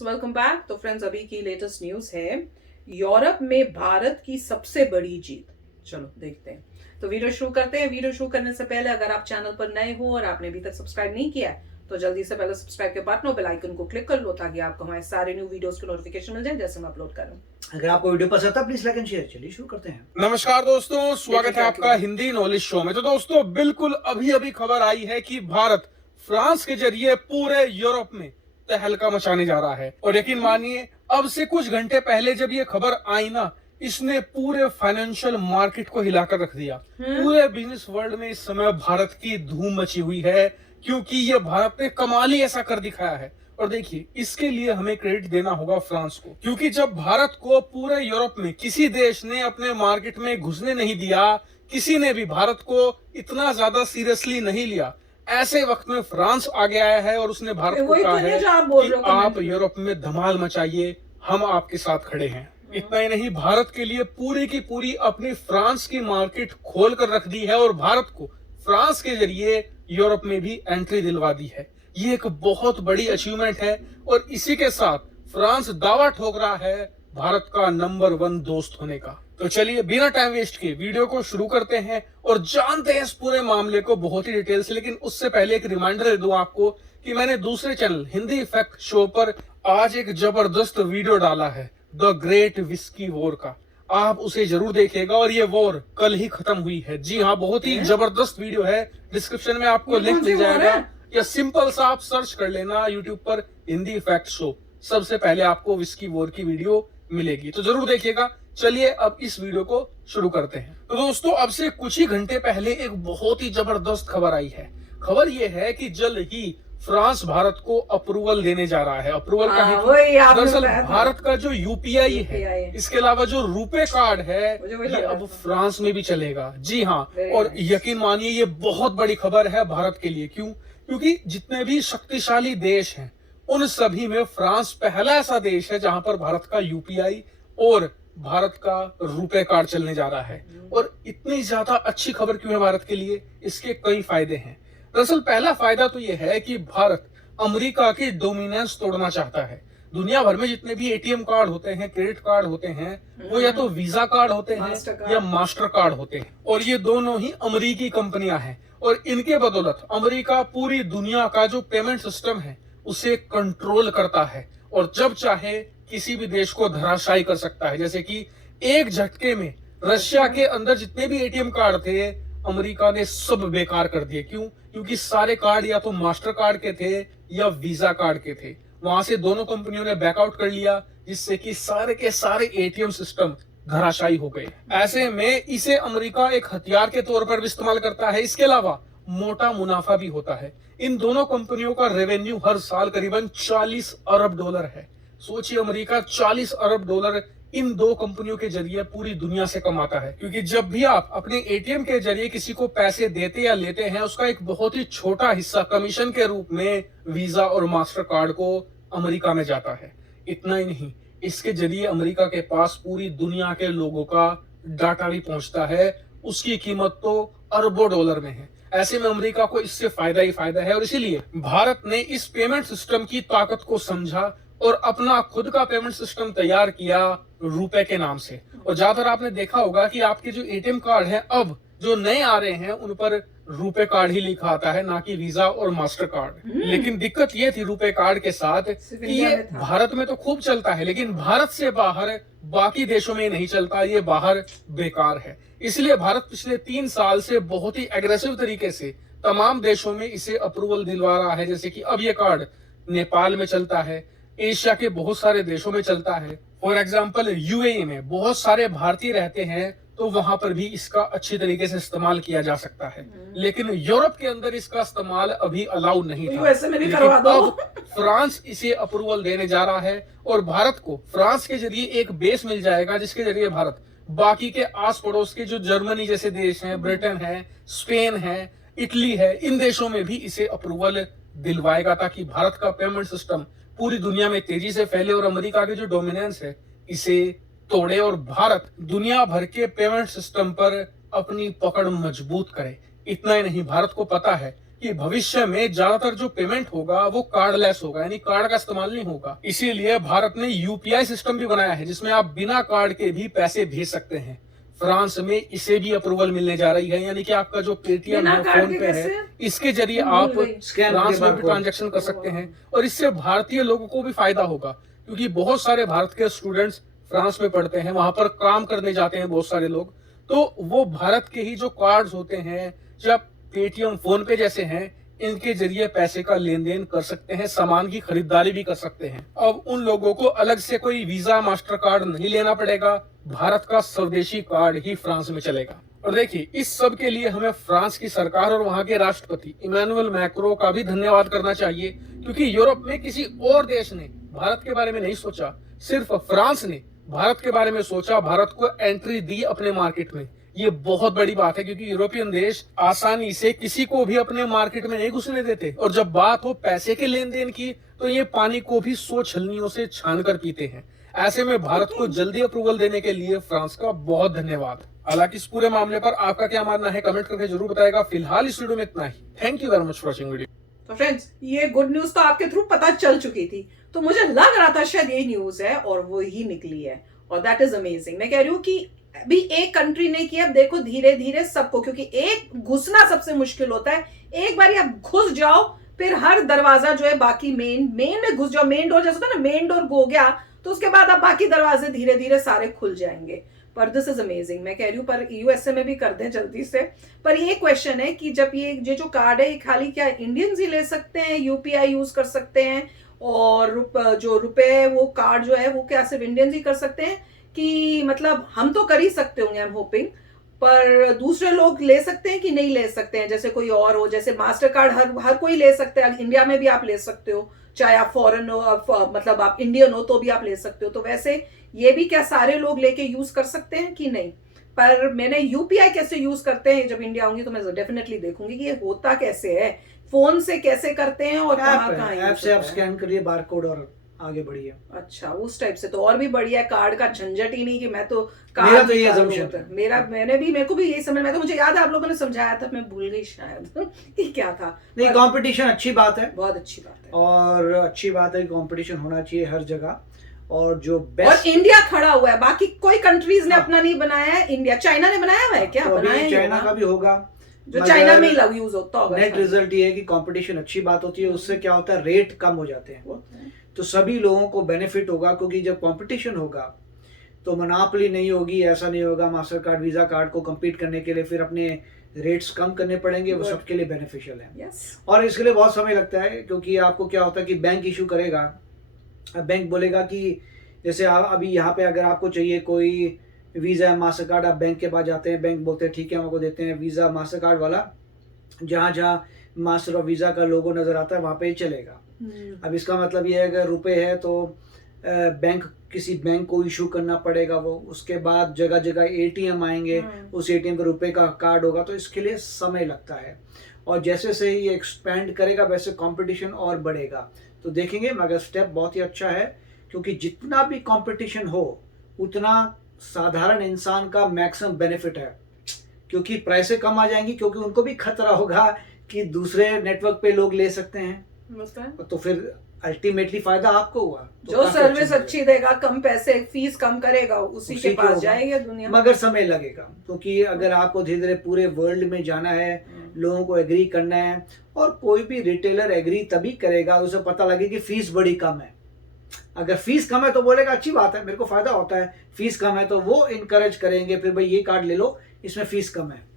Friends, welcome back. तो friends, अभी की लेटेस्ट न्यूज है यूरोप में भारत की सबसे बड़ी जीत। चलो देखते हैं। तो वीडियो शुरू करते हैं। वीडियो शुरू करने से पहले अगर आप चैनल पर नए हो और आपने अभी तक सब्सक्राइब नहीं किया है तो जल्दी से पहले सब्सक्राइब के बटन और बेल आइकन को क्लिक कर लो ताकि आपको हमारे सारे न्यू वीडियोस की नोटिफिकेशन मिल जाए जैसे मैं अपलोड करूं। अगर आपको वीडियो पसंद आता प्लीज लाइक एंड शेयर। चलिए शुरू करते हैं। नमस्कार दोस्तों, स्वागत है आपका हिंदी नॉलेज शो में। तो दोस्तों, बिल्कुल अभी अभी खबर आई है कि भारत फ्रांस के जरिए पूरे यूरोप में तहलका मचाने जा रहा है। और यकीन मानिए, अब से कुछ घंटे पहले जब ये खबर आई ना, इसने पूरे फाइनेंशियल मार्केट को हिलाकर रख दिया। पूरे बिजनेस वर्ल्ड में इस समय भारत की धूम मची हुई है, क्योंकि ये भारत ने कमाल ही ऐसा कर दिखाया है। और देखिए, इसके लिए हमें क्रेडिट देना होगा फ्रांस को, क्योंकि जब भारत को पूरे यूरोप में किसी देश ने अपने मार्केट में घुसने नहीं दिया, किसी ने भी भारत को इतना ज्यादा सीरियसली नहीं लिया, ऐसे वक्त में फ्रांस आगे आया है और उसने भारत को कहा है कि आप यूरोप में धमाल मचाइए, हम आपके साथ खड़े हैं। इतना ही नहीं, भारत के लिए पूरी की पूरी अपनी फ्रांस की मार्केट खोल कर रख दी है और भारत को फ्रांस के जरिए यूरोप में भी एंट्री दिलवा दी है। ये एक बहुत बड़ी अचीवमेंट है और इसी के साथ फ्रांस दावा ठोक रहा है भारत का नंबर 1 दोस्त होने का। तो चलिए बिना टाइम वेस्ट किए वीडियो को शुरू करते हैं और जानते हैं इस पूरे मामले को बहुत ही डिटेल से। लेकिन उससे पहले एक रिमाइंडर दे दूं आपको कि मैंने दूसरे चैनल हिंदी फैक्ट शो पर आज एक जबरदस्त वीडियो डाला है द ग्रेट विस्की वॉर का। आप उसे जरूर देखिएगा और ये वॉर कल ही खत्म हुई है। जी हाँ, बहुत ही जबरदस्त वीडियो है। डिस्क्रिप्शन में आपको लिंक मिल जाएगा या सिंपल सा आप सर्च कर लेना यूट्यूब पर हिंदी फैक्ट शो, सबसे पहले आपको विस्की वॉर की वीडियो मिलेगी, तो जरूर देखिएगा। चलिए अब इस वीडियो को शुरू करते हैं। तो दोस्तों, अब से कुछ ही घंटे पहले एक बहुत ही जबरदस्त खबर आई है। खबर यह है कि जल्द ही फ्रांस भारत को अप्रूवल देने जा रहा है। अप्रूवल का है दरअसल भारत का जो यूपीआई है, इसके अलावा जो रुपे कार्ड है, ये अब फ्रांस में भी चलेगा। जी हाँ, और यकीन मानिए ये बहुत बड़ी खबर है भारत के लिए। क्यों? क्योंकि जितने भी शक्तिशाली देश हैं उन सभी में फ्रांस पहला ऐसा देश है जहां पर भारत का यूपीआई और भारत का रुपे कार्ड चलने जा रहा है। और इतनी ज्यादा अच्छी खबर क्यों है भारत के लिए? इसके कई फायदे हैं। दरअसल पहला फायदा तो यह है कि भारत अमेरिका की डोमिनेंस तोड़ना चाहता है। दुनिया भर में जितने भी एटीएम कार्ड होते हैं, क्रेडिट कार्ड होते हैं, वो या तो वीजा कार्ड होते हैं या मास्टर कार्ड होते हैं, और ये दोनों ही अमेरिकी कंपनियां हैं। और इनके बदौलत अमेरिका पूरी दुनिया का जो पेमेंट सिस्टम है उसे कंट्रोल करता है और जब चाहे किसी भी देश को धराशायी कर सकता है। जैसे कि एक झटके में रशिया के अंदर जितने भी एटीएम कार्ड थे अमेरिका ने सब बेकार कर दिए। क्यों? क्योंकि सारे कार्ड या तो मास्टर कार्ड के थे या वीजा कार्ड के थे। वहां से दोनों कंपनियों ने बैकआउट कर लिया, जिससे कि सारे के सारे एटीएम सिस्टम धराशायी हो गए। ऐसे में इसे अमेरिका एक हथियार के तौर पर भी इस्तेमाल करता है। इसके अलावा मोटा मुनाफा भी होता है। इन दोनों कंपनियों का रेवेन्यू हर साल करीबन 40 अरब डॉलर है। सोचिए, अमेरिका 40 अरब डॉलर इन दो कंपनियों के जरिए पूरी दुनिया से कमाता है। क्योंकि जब भी आप अपने एटीएम के जरिए किसी को पैसे देते या लेते हैं, उसका एक बहुत ही छोटा हिस्सा कमीशन के रूप में वीजा और मास्टर कार्ड को अमेरिका में जाता है। इतना ही नहीं, इसके जरिए अमेरिका के पास पूरी दुनिया के लोगों का डाटा भी पहुंचता है। उसकी कीमत तो अरबों डॉलर में है। ऐसे में अमेरिका को इससे फायदा ही फायदा है और इसीलिए भारत ने इस पेमेंट सिस्टम की ताकत को समझा और अपना खुद का पेमेंट सिस्टम तैयार किया रुपए के नाम से। और ज्यादातर आपने देखा होगा कि आपके जो एटीएम कार्ड है अब जो नए आ रहे हैं उन पर रुपए कार्ड ही लिखा आता है, ना कि वीजा और मास्टर कार्ड। लेकिन दिक्कत ये थी रुपए कार्ड के साथ कि ये भारत में तो खूब चलता है, लेकिन भारत से बाहर बाकी देशों में नहीं चलता, ये बाहर बेकार है। इसलिए भारत पिछले 3 साल से बहुत ही एग्रेसिव तरीके से तमाम देशों में इसे अप्रूवल दिलवा रहा है। जैसे कि अब ये कार्ड नेपाल में चलता है, एशिया के बहुत सारे देशों में चलता है। फॉर एग्जाम्पल यूएई में बहुत सारे भारतीय रहते हैं, तो वहां पर भी इसका अच्छी तरीके से इस्तेमाल किया जा सकता है। लेकिन यूरोप के अंदर इसका इस्तेमाल अभी अलाउ नहीं था। अब फ्रांस इसे अप्रूवल देने जा रहा है और भारत को फ्रांस के जरिए एक बेस मिल जाएगा, जिसके जरिए भारत बाकी के आस पड़ोस के जो जर्मनी जैसे देश हैं, ब्रिटेन है, स्पेन है, इटली है, इन देशों में भी इसे अप्रूवल दिलवाएगा, ताकि भारत का पेमेंट सिस्टम पूरी दुनिया में तेजी से फैले और अमेरिका के जो डोमिनेंस है इसे तोड़े और भारत दुनिया भर के पेमेंट सिस्टम पर अपनी पकड़ मजबूत करे। इतना ही नहीं, भारत को पता है कि भविष्य में ज्यादातर जो पेमेंट होगा वो कार्डलेस होगा, यानी कार्ड का इस्तेमाल नहीं होगा। इसीलिए भारत ने यूपीआई सिस्टम भी बनाया है जिसमें आप बिना कार्ड के भी पैसे भेज सकते हैं। फ्रांस में इसे भी अप्रूवल मिलने जा रही है, यानी कि आपका जो पेटीएम है, फोन पे है, इसके जरिए आप फ्रांस में भी ट्रांजेक्शन कर सकते हैं और इससे भारतीय लोगों को भी फायदा होगा, क्योंकि बहुत सारे भारत के स्टूडेंट्स फ्रांस में पढ़ते हैं, वहां पर काम करने जाते हैं बहुत सारे लोग, तो वो भारत के ही जो कार्ड्स होते हैं, जब पेटीएम, फोन पे जैसे हैं, इनके जरिए पैसे का लेन देन कर सकते हैं, सामान की खरीदारी भी कर सकते हैं। अब उन लोगों को अलग से कोई वीजा, मास्टर कार्ड नहीं लेना पड़ेगा, भारत का स्वदेशी कार्ड ही फ्रांस में चलेगा। और देखिए, इस सब के लिए हमें फ्रांस की सरकार और वहां के राष्ट्रपति इमैनुअल मैक्रो का भी धन्यवाद करना चाहिए, क्योंकि यूरोप में किसी और देश ने भारत के बारे में नहीं सोचा, सिर्फ फ्रांस ने भारत के बारे में सोचा, भारत को एंट्री दी अपने मार्केट में। ये बहुत बड़ी बात है, क्योंकि यूरोपियन देश आसानी से किसी को भी अपने मार्केट में नहीं घुसने देते, और जब बात हो पैसे के लेन देन की तो ये पानी को भी 100 छलनियों से छान कर पीते हैं। ऐसे में भारत को जल्दी अप्रूवल देने के लिए फ्रांस का बहुत धन्यवाद। हालांकि इस पूरे मामले पर आपका क्या मानना है, कमेंट करके जरूर बताएगा। फिलहाल इस वीडियो में इतना ही। Thank you very much for watching video. तो फ्रेंड्स, ये गुड न्यूज तो आपके थ्रू पता चल चुकी थी, तो मुझे लग रहा था शायद ये न्यूज है और वो ही निकली है, और दैट इज अमेजिंग। मैं कह रही हूँ कि अभी एक कंट्री ने किया, अब देखो धीरे धीरे सबको, क्योंकि एक घुसना सबसे मुश्किल होता है। एक बार आप घुस जाओ, फिर हर दरवाजा जो है बाकी मेन में घुस जाओ, मेन डोर जैसा होता है ना, मेन डोर हो गया तो उसके बाद आप बाकी दरवाजे धीरे धीरे सारे खुल जाएंगे। पर दिस इज अमेजिंग, मैं कह रही हूँ। पर यूएसए में भी कर दें जल्दी से। पर ये क्वेश्चन है कि जब ये जो कार्ड है, खाली क्या इंडियंस ही ले सकते हैं, यूपीआई यूज कर सकते हैं, और जो रुपए वो कार्ड जो है वो क्या सिर्फ इंडियंस ही कर सकते हैं, कि मतलब हम तो कर ही सकते होंगे, आई एम होपिंग, पर दूसरे लोग ले सकते हैं कि नहीं ले सकते हैं? जैसे कोई और हो, जैसे मास्टर कार्ड हर कोई ले सकते हैं, इंडिया में भी आप ले सकते हो, चाहे आप फॉरेन हो, मतलब आप इंडियन हो तो भी आप ले सकते हो। तो वैसे ये भी क्या सारे लोग लेके यूज कर सकते हैं कि नहीं? पर मैंने यूपीआई कैसे यूज करते हैं, जब इंडिया आऊंगी तो मैं डेफिनेटली देखूंगी कि ये होता कैसे है, फोन से कैसे करते हैं और कहाँ ऐप से आप स्कैन करिए बारकोड और आगे बढ़िए। अच्छा, उस टाइप से तो और भी बढ़िया है, कार्ड का झंझट ही नहीं कि मैं तो मेरा तो ये assumption मेरे को भी यही समझ में, तो मुझे याद है आप लोगों ने समझाया था, मैं भूल गई शायद कि क्या था। नहीं, कंपटीशन अच्छी बात है, बहुत अच्छी बात है, और अच्छी बात है, कंपटीशन होना चाहिए हर जगह। और जो बेस्ट, और इंडिया खड़ा हुआ है, बाकी कोई कंट्रीज ने अपना नहीं बनाया है, इंडिया, चाइना ने बनाया हुआ है क्या? तो बनाया है, चाइना का भी होगा, जो चाइना में ही यूज होता होगा। नेट रिजल्ट ये है कि कंपटीशन अच्छी बात होती है, उससे क्या होता है, रेट कम हो जाते हैं, तो सभी लोगों को बेनिफिट होगा। क्योंकि जब कंपटीशन होगा तो मोनोपोली नहीं होगी, ऐसा नहीं होगा मास्टर कार्ड, वीजा कार्ड को compete करने के लिए फिर अपने रेट्स कम करने पड़ेंगे, वो सबके लिए बेनिफिशियल है। और इसके लिए बहुत समय लगता है, क्योंकि आपको क्या होता है कि बैंक इशू करेगा, बैंक बोलेगा कि जैसे अभी यहाँ पे अगर आपको चाहिए कोई वीजा मास्टर कार्ड, आप बैंक के पास जाते हैं, बैंक बोलते हैं ठीक है हम आपको देते हैं वीजा मास्टर कार्ड वाला, जहाँ जहाँ मास्टर और वीजा का लोगो नजर आता है वहाँ पे ही चलेगा। अब इसका मतलब ये है अगर रुपए है तो बैंक, किसी बैंक को इशू करना पड़ेगा, वो उसके बाद जगह जगह एटीएम आएंगे, उस एटीएम पे रुपए का कार्ड होगा, तो इसके लिए समय लगता है। और जैसे से ये एक्सपेंड करेगा वैसे कंपटीशन और बढ़ेगा, तो देखेंगे। मगर स्टेप बहुत ही अच्छा है, क्योंकि जितना भी कंपटीशन हो उतना साधारण इंसान का मैक्सिमम बेनिफिट है, क्योंकि प्राइसें कम आ जाएंगी, क्योंकि उनको भी खतरा होगा कि दूसरे नेटवर्क पे लोग ले सकते हैं, तो फिर अल्टीमेटली फायदा आपको हुआ। तो जो सर्विस अच्छी देगा, कम पैसे, फीस कम करेगा, उसी के पास जाएगी दुनिया। मगर समय लगेगा, क्योंकि अगर आपको धीरे धीरे पूरे वर्ल्ड में जाना है, लोगों को एग्री करना है, और कोई भी रिटेलर एग्री तभी करेगा उसे पता लगे कि फीस बड़ी कम है। अगर फीस कम है तो बोलेगा अच्छी बात है, मेरे को फायदा होता है, फीस कम है तो वो इनकरेज करेंगे, फिर भाई ये कार्ड ले लो, इसमें फीस कम है।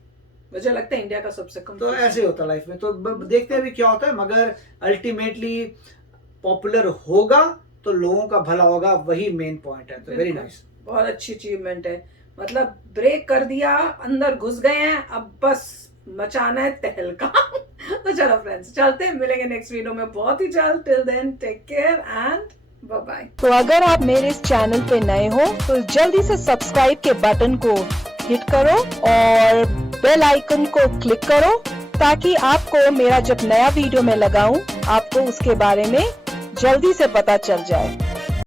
मुझे लगता है इंडिया का सबसे कम, तो ऐसे होता है लाइफ में। तो देखते हैं अभी क्या होता है, मगर अल्टीमेटली पॉपुलर होगा तो लोगों का भला होगा, वही मेन पॉइंट है। तो वेरी नाइस, बहुत अच्छी अचीवमेंट है, मतलब ब्रेक कर दिया, अंदर घुस गए हैं, अब बस मचाना है तहलका। तो चलो फ्रेंड्स, चलते हैं, मिलेंगे नेक्स्ट वीडियो में बहुत ही जल्द। Till then take care and bye bye. तो अगर आप मेरे इस चैनल पे नए हो तो जल्दी से सब्सक्राइब के बटन को हिट करो और बेल आइकन को क्लिक करो, ताकि आपको मेरा जब नया वीडियो मैं लगाऊं आपको उसके बारे में जल्दी से पता चल जाए।